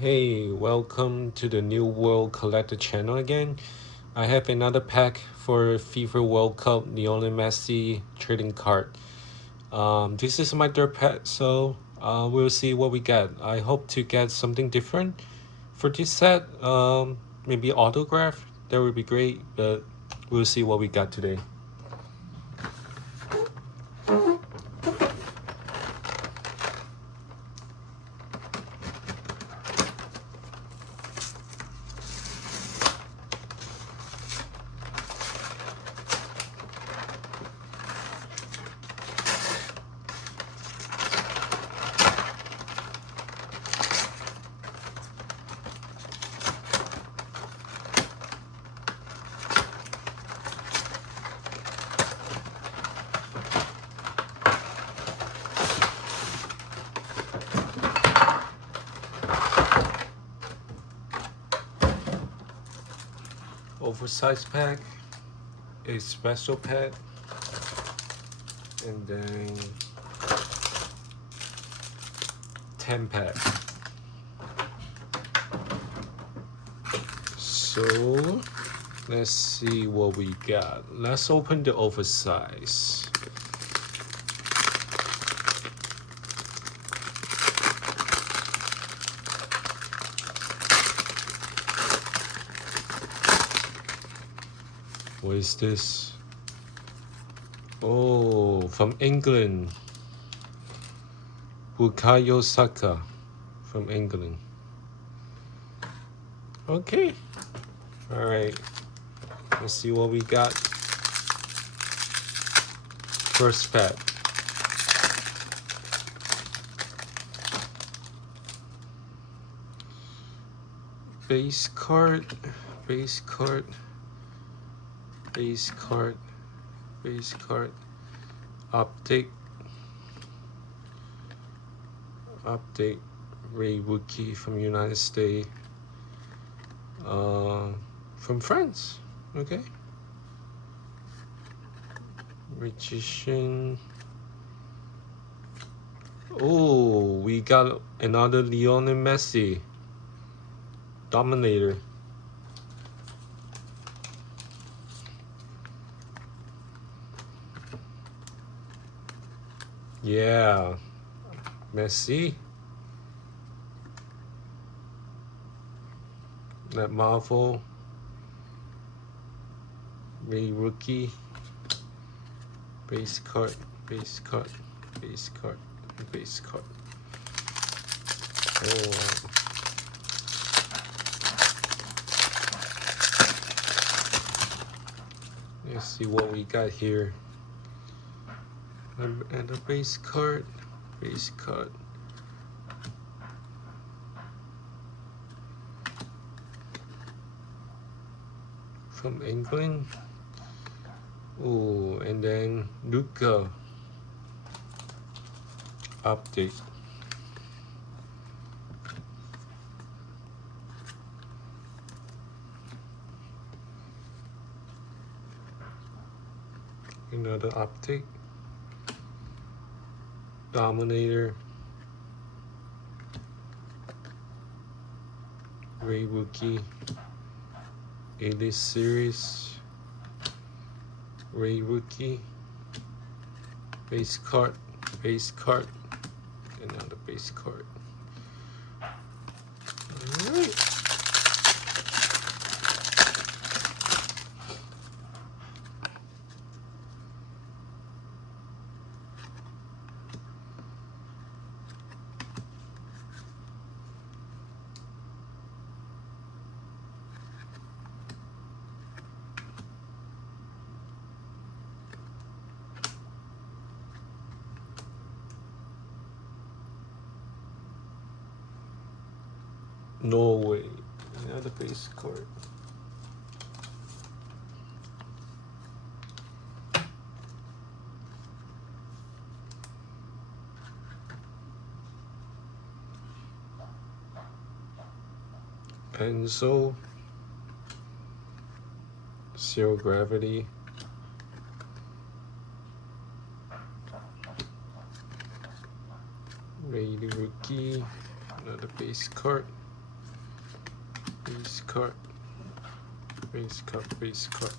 Hey, welcome to the New World Collector channel again. I have another pack for FIFA World Cup Lionel Messi trading card. This is my third pack, so we'll see what we get. I hope to get something different for this set. Maybe autograph, that would be great, but we'll see what we got today. Oversized pack, a special pack, and then 10 pack. So let's see what we got. Let's open the oversize. What is this? Oh, from England. Bukayo Saka from England. Okay. All right. Let's see what we got. First pack. Base card. Base card. Base card. Base card. Update. Update. Ray Wookie from United States. From France. Okay. Magician. Oh, we got another Lionel Messi. Dominator. Yeah. Messi. That Marvel. Ray Rookie. Base card. Base card. Base card. Base card. Oh, wow. Let's see what we got here. And a base card. Base card. From England. Oh, and then Luca. Update. Another update. Dominator. Ray Wookie. Elite Series. Ray Wookie. Base card. Base card. Another base card. Alright. Norway. Another base card. Pencil. Zero gravity. Ray Rookie. Another base card. Race card. Race card. Race card.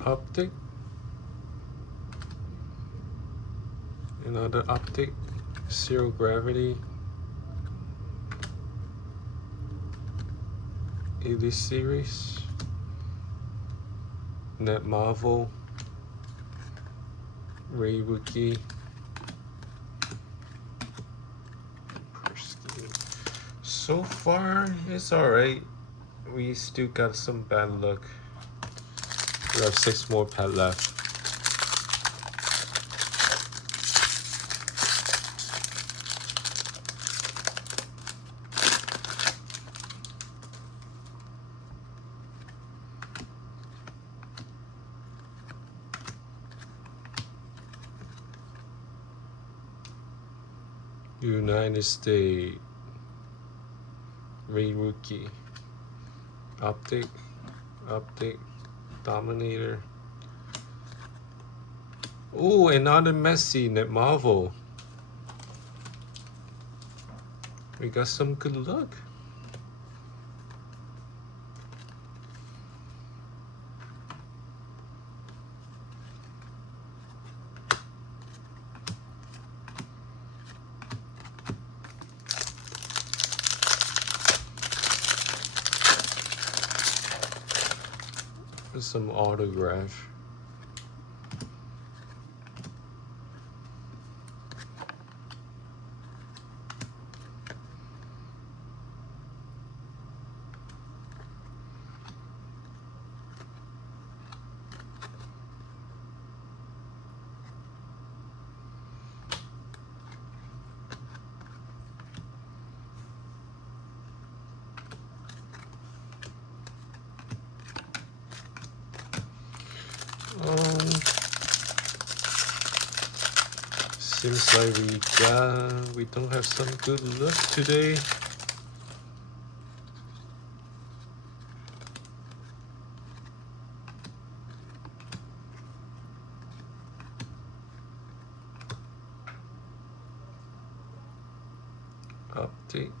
Update. Another update. Zero gravity. Elite series. Net Marvel. Ray Rookie. So far, it's alright. We still got some bad luck. We have 6 more packs left. United States. Ray Rookie. Update. Update. Dominator. Oh, another Messi Net Marvel. We got some good luck. Some autograph. Seems like we don't have some good luck today. Update.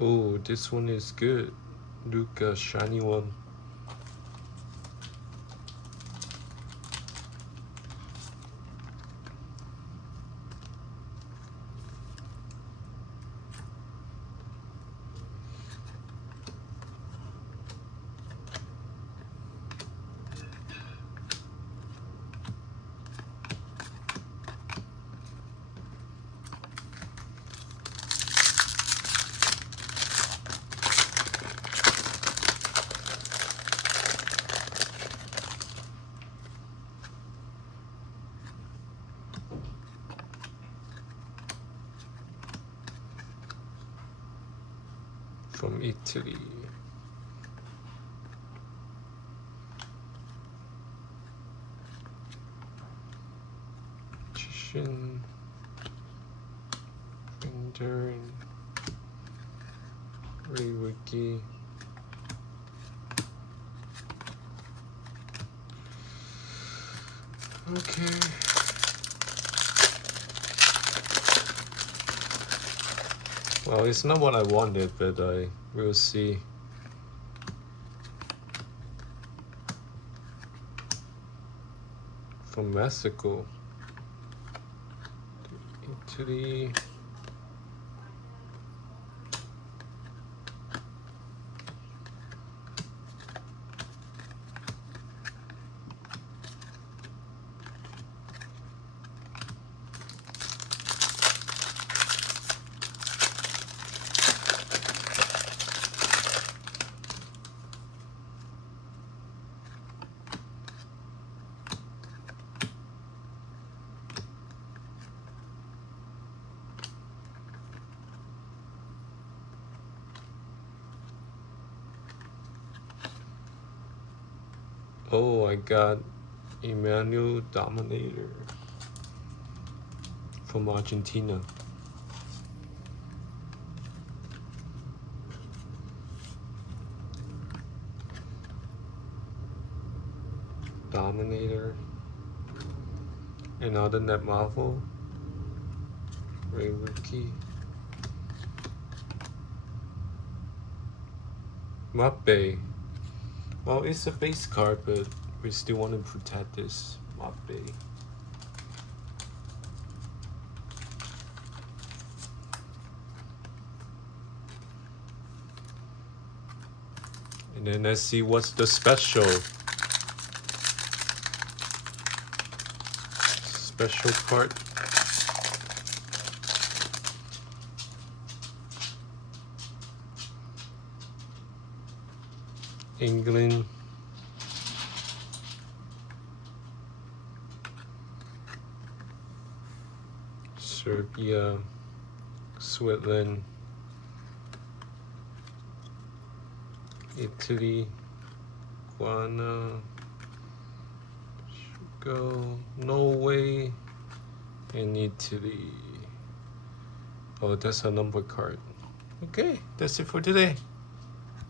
Oh, this one is good. Luca, shiny one. From Italy. Magician. Finder. Ray Rookie. Okay. Well, it's not what I wanted, but I will see. From Mexico. Italy. Oh, I got Emmanuel Dominator. from Argentina. Dominator. Another Net Marvel. Ray Rookie. Mappe. Well, it's a base card, but we still want to protect this Mappe. And then let's see what's the special. Special card. England. Serbia. Switzerland. Italy. Ghana. Go Norway and Italy. Oh, that's a number card. Okay, that's it for today.